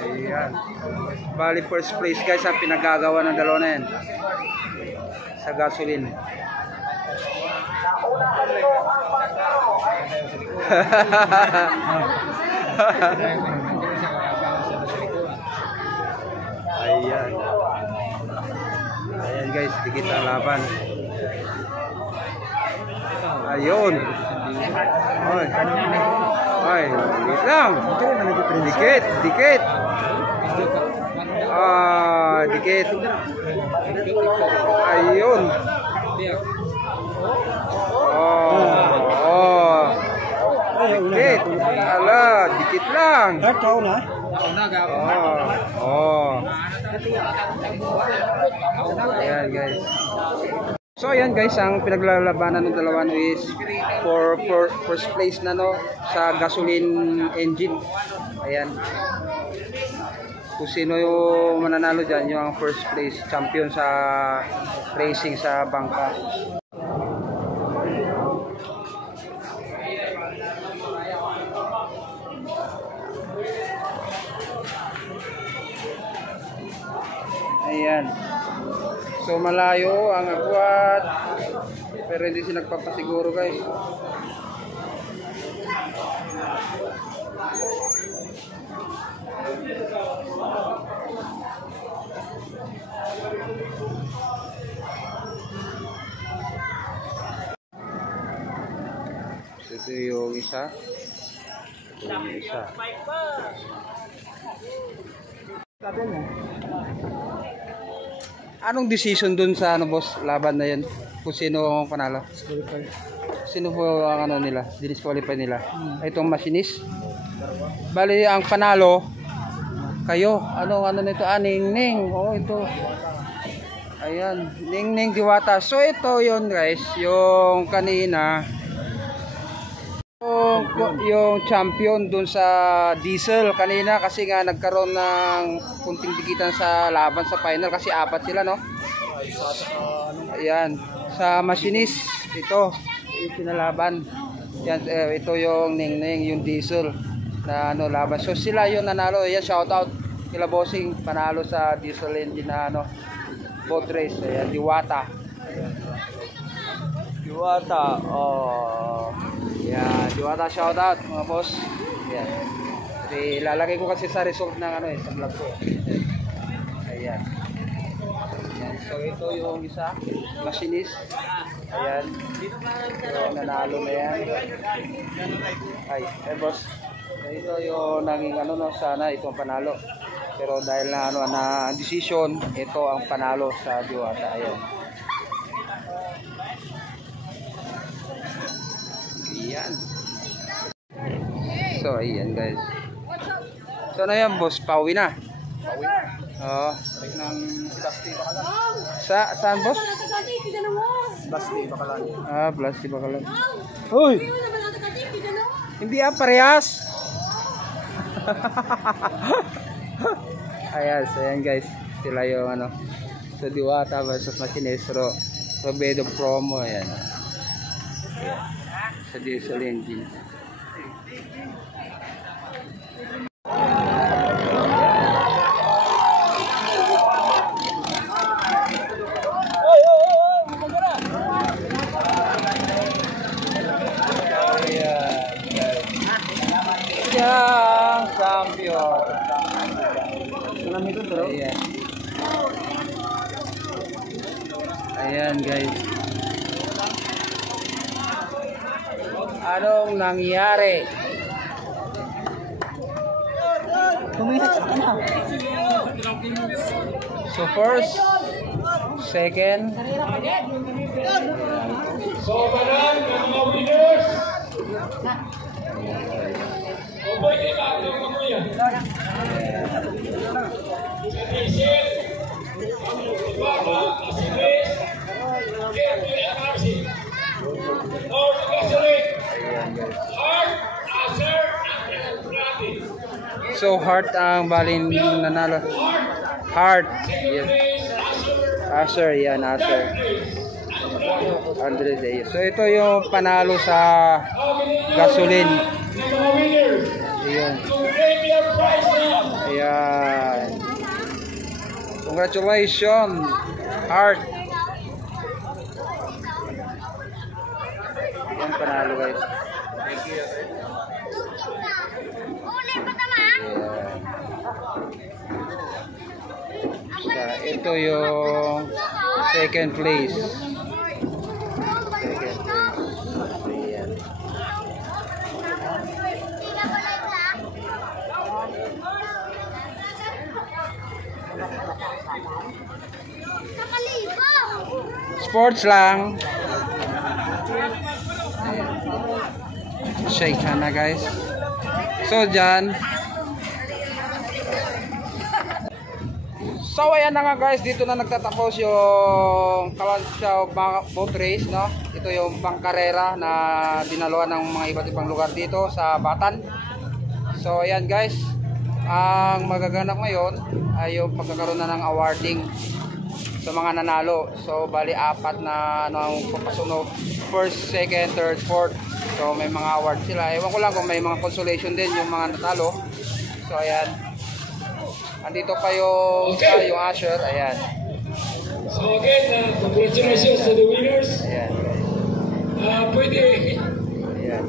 Ayan. Bali first place guys ang pinagagawa ng dalawa na yan sa gasoline. Ayan. Ayan guys, dikit ang laban. Ayun. Ay. Ay, dikit lang. Dikit, dikit. Ah, dikit. Ayun. Oh. Dikit. Ala, dikit lang. Oh. Ayan guys. So ayan guys, ang pinaglalabanan ng dalawa is for first place na no sa gasoline engine. Ayan. Kung sino yung mananalo dyan, yung first place champion sa racing sa bangka. Ayan. So malayo ang agwat, pero hindi sila nagpapasiguro guys. Ito yung isa. Ito yung isa. Anong decision dun sa ano boss, laban na yan? Kung sino ang panalo? Sino po ang ano nila? Disqualify nila? Itong machinist? Bali ang panalo kayo. Ano nito? Ningning. Oh, ito. Ayan, Ningning Diwata. So ito yun guys, yung kanina yung champion dun sa diesel kanina kasi nga nagkaroon ng kunting dikitan sa laban sa final kasi apat sila no. Ayan, sa machinist ito yung pinalaban. Yan, ito yung Ningning, yung diesel na ano laban. So sila yung nanalo. Ayan, shout out kila bossing, panalo sa diesel engine na ano boat race. Ayan, Diwata. Diwata. Oh. Yeah, Diwata, shout out mga boss. Ayan. Kasi ilalagay ko kasi sa result ng ano sa vlog ko. Ayan. Ayan. So ito yung isa, machinist. Ayan. So, nanalo na yan. Ay, boss. Ito yung naging ano no, sana itong panalo. Pero dahil na ano na decision, ito ang panalo sa Diwata. Ayan. Ayan. So ayan guys. So na yan boss, pauwi na. Pauwi na. Oo. Basti Bakalan. Saan boss? Basti Bakalan. Ah, Blasti Bakalan. Hoy! Hindi parehas. Ayan, so ayan guys. Sila yung ano sa Diwata versus Machinist Robedo promo. Ayan. Sa diesel engine. Yang champion. Ayan. Ayan guys. Anong nangyari? Kumihat ka na. So first, second, So, manan, ng mga winners. O, pwede ba ang mga kuya? Sa Diesel, Baba, Asilis, Kerry, Marcy. Or Gasoline, Heart, Acer, and Brady. so Heart ang balin nanalo. Heart, yan. Acer, yan, Acer. 100 days. So ito yung panalo sa gasoline. Ng mga winners. Ayan. To claim your prize now. Ayan. Congratulations, Heart. Ayan, panalo guys. Ayan. Ito yung second place. Second place. Ayan. Sports lang. Shake na guys. So dyan. So ayan na nga guys, dito na nagtatapos yung Kalansiaw boat race, no? Ito yung pangkarera na dinaluan ng mga iba't ibang lugar dito sa Batan. So ayan guys, ang magaganap ngayon ay yung pagkakaroon na ng awarding sa mga nanalo. So bali apat na ang papasunod, first, second, third, fourth. So may mga award sila. Ewan ko lang kung may mga consolation din yung mga natalo. So ayan. Andito pa yung yung Asher, ayan. So again, congratulations to the winners. Ayan. Pwede Ayan.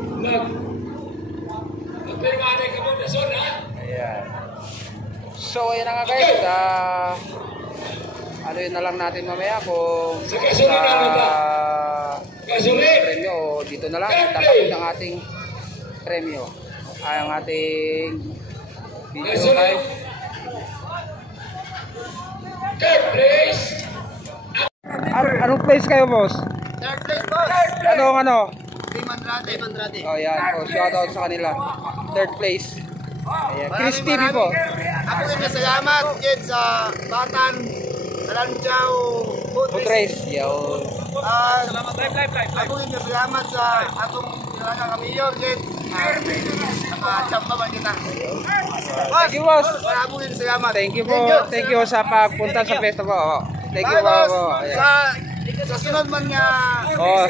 magpirmahan ka mo na zona. Ayan. So ayan na nga guys. Ano yun na lang natin mamaya kung Sa gasolina na ba? Gasolina. premyo o dito na lang tapos ang ating premyo. Ang ating video live. Third place. Anong place kayo, boss? Third place, boss. Ano? Team Andrade. Oh, yan. Oh, shout out sa kanila. Third place. Ayan. Chris TV po. Ako rin nasalamat din sa Batan, Kalansiaw Boat race. Yo. Salamat. Ako rin nasalamat sa atong talaga kamiyon din. Nakachamba man kita. Thank you, boss. Ako rin salamat. Thank you po. Thank you sa pagpunta sa festa po. Oh. Thank you Bye, po. boss. Ayan. Sa sunod man nga Oh,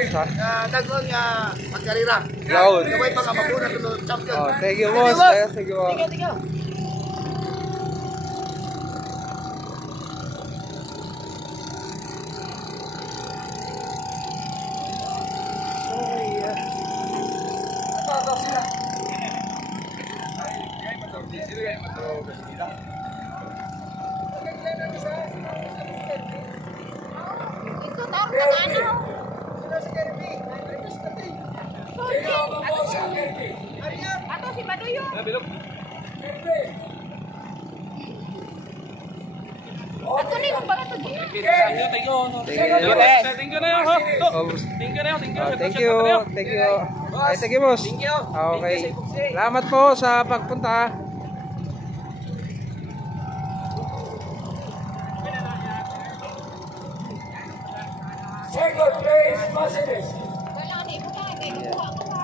dagol nga pagkarira. Yun. Gaway pa ka mapuna to champion. oh, thank you, boss. Thank you, boss. Ito tawag na ano? Ato si Baduyo. Ato ni mo ba ito? Thank you. Oh, thank you. Thank you. Ay, thank you, boss. Okay. Salamat po sa pagpunta. Second place, Mercedes. Wala ni mo ka kay kuha ko pa.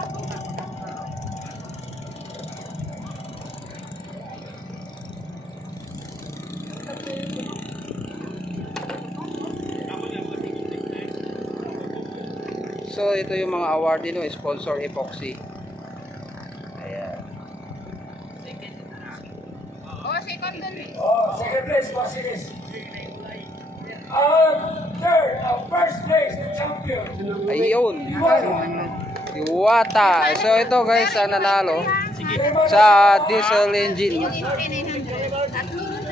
So ito yung mga awardee no, sponsor Epoxy. Ayan. Oh, second dun. Second place, Mercedes. Third, first place, the champion. Ayun. Iwata. So ito guys, ang nanalo sa diesel engine.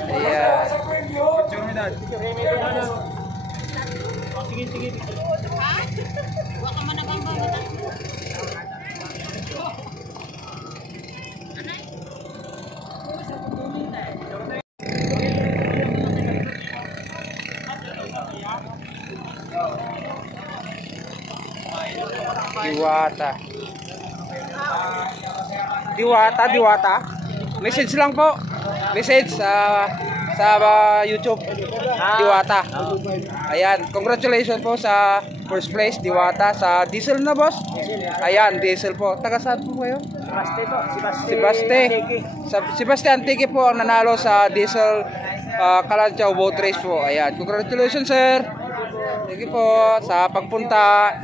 Ayan. Sa premyo, Ha? Wa ka man nagamba bata. Anay? Diwata. Message lang po. Message sa YouTube. Diwata. Ayan, congratulations po sa first place Diwata sa diesel na boss. Ayan, diesel po. Taga saan po kayo? Si Baste Antique po ang nanalo sa diesel Kalanchaw boat race po. Ayan, congratulations sir. Thank you po sa pagpunta.